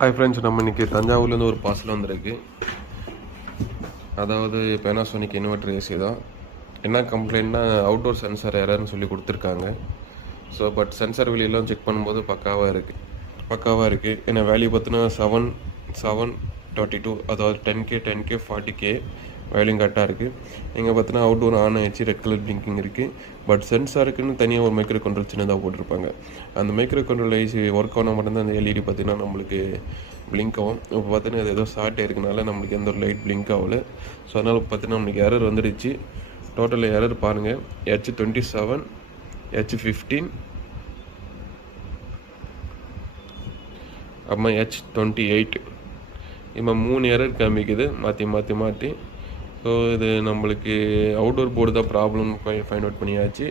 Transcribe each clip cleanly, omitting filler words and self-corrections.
Hi friends, நம்ம இன்றைக்கி தஞ்சாவூர்லேருந்து ஒரு பார்சல் வந்திருக்கு. அதாவது பேனாசோனிக் இன்வெர்டர் ஏசி தான். என்ன கம்ப்ளைண்ட்னா அவுட்டோர் சென்சார் எரர்னு சொல்லி கொடுத்துருக்காங்க. ஸோ பட் சென்சார் வெளியெல்லாம் செக் பண்ணும்போது பக்காவாக இருக்குது. ஏன்னா வேல்யூ பார்த்தினா 722, அதாவது 10K 40K வேல்யூ கரெக்டாக இருக்குது. இங்கே பார்த்தீங்கன்னா அவுட்டோர் ஆன் ஆகிடுச்சு, ரெட் கலர் பிளிங்கிங் இருக்குது. பட் சென்சாருக்குன்னு தனியாக ஒரு மைக்ரோ கண்ட்ரோல் சின்னதாக போட்டிருப்பாங்க. அந்த மைக்ரோ கண்ட்ரோல் ஐசி ஒர்க் ஆனால் மட்டும்தான் அந்த எல்இடி பார்த்திங்கன்னா நம்மளுக்கு பிளிங்க் ஆகும். இப்போ பார்த்தீங்கன்னா அது ஏதோ ஷார்ட் இருக்கனால நம்மளுக்கு எந்த ஒரு லைட் பிளிங்க் ஆகலை. ஸோ அதனால் பார்த்தீங்கன்னா நம்மளுக்கு எரர் வந்துடுச்சு. டோட்டல் எரர் பாருங்கள், H27, H15, அப்புறமா H28. இப்போ 3 எரர் காமிக்குது மாற்றி. ஸோ இது நம்மளுக்கு அவுட்டோர் போர்டு தான் ப்ராப்ளம் ஃபைண்ட் அவுட் பண்ணியாச்சு.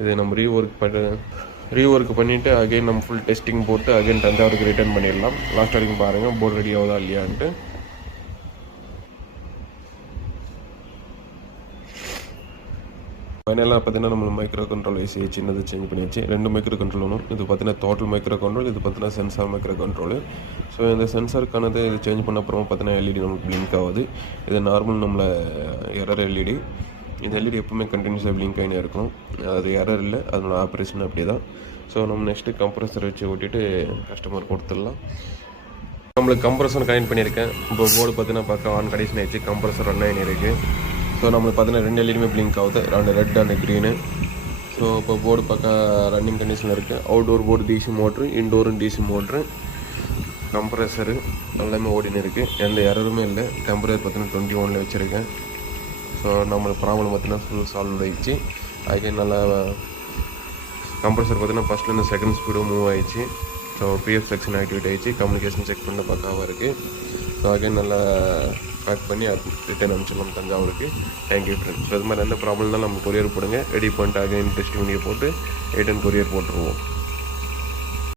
இது நம்ம ரீஒர்க் பண்ணிவிட்டு அகைன் நம்ம ஃபுல் டெஸ்டிங் போட்டு அகைன் தஞ்சாவூருக்கு ரிட்டர்ன் பண்ணிடலாம். லாஸ்ட் வரைக்கும் பாருங்கள் போர்டு ரெடி ஆகுதா இல்லையான்ட்டு. ஃபைனலாக பார்த்தீங்கன்னா நம்ம மைக்ரோ கண்ட்ரோல் ஏசி சின்னது சேஞ்ச் பண்ணியாச்சு. 2 மைக்ரோ கண்ட்ரோல் வரும். இது பார்த்தீங்கன்னா டோட்டல் மைக்ரோ கண்ட்ரோல், இது பார்த்தீங்கன்னா சென்சார் மைக்ரோ கண்ட்ரோல். ஸோ இந்த சென்சாருக்கானது இது சேஞ்ச் பண்ண அப்புறமா பார்த்தீங்கன்னா எல்இடி நமக்கு பிளிங்க் ஆகுது. இது நார்மல் நம்மளை எரர் எல்இடி. இந்த எல்இடி எப்பவுமே கண்டினியூஸாக பிளிங்க் ஆகினே இருக்கும். அது எரர் இல்லை, அதனோட ஆப்ரேஷன் அப்படி தான். ஸோ நம்ம நெக்ஸ்ட்டு கம்ப்ரஸர் வச்சு ஓட்டிட்டு கஸ்டமர் கொடுத்துடலாம். நம்மளுக்கு கம்ப்ரஸர் கனெக்ட் பண்ணியிருக்கேன். இப்போ போர்டு பார்த்தீங்கன்னா பார்க்க ஆன் கண்டிஷன் ஆகிடுச்சு, கம்ப்ரஸர் ரன் ஆகினு இருக்குது. ஸோ நம்மளுக்கு பார்த்தீங்கன்னா 2 எல்இடியுமே பிளிங்க் ஆகுது, ரெட் அண்ட் க்ரீனு. ஸோ இப்போ போர்டு பக்கம் ரன்னிங் கண்டிஷனில் இருக்குது. அவுட்டோர் போர்டு டிசி மோட்ரு, இன்டோரும் டிசி மோட்ரு, கம்ப்ரஸரு எல்லாமே ஓடினு இருக்குது. எந்த எரருமே இல்லை. டெம்பரேச்சர் பார்த்தீங்கன்னா 21 வச்சுருக்கேன். ஸோ நம்மளுக்கு ப்ராப்ளம் பார்த்தீங்கன்னா ஃபுல் சால்வ் ஆகிடுச்சு. அதுக்கே நல்லா கம்ப்ரஸர் பார்த்தீங்கன்னா ஃபஸ்ட்லேருந்து செகண்ட் ஸ்பீடும் மூவ் ஆகிடுச்சு. ஸோ பிஎஃப் செக்ஷன் ஆக்டிவேட் ஆகிடுச்சு. கம்யூனிகேஷன் செக் பண்ண பக்காவாக இருக்குது. ஸோ அகைன் நல்லா பேக் பண்ணி ரிட்டர்ன் அனுப்பிச்சிடலாம் தஞ்சாவூருக்கு. Thank you friends. ஸோ இது மாதிரி எந்த ப்ராப்ளம் இருந்தாலும் நம்ம கொரியர் போடுங்க, ரெடி பண்ணிட்டு அகைன் டெஸ்டிங் வீடியோ போட்டு ரிட்டர்ன் கொரியர் போட்டுருவோம்.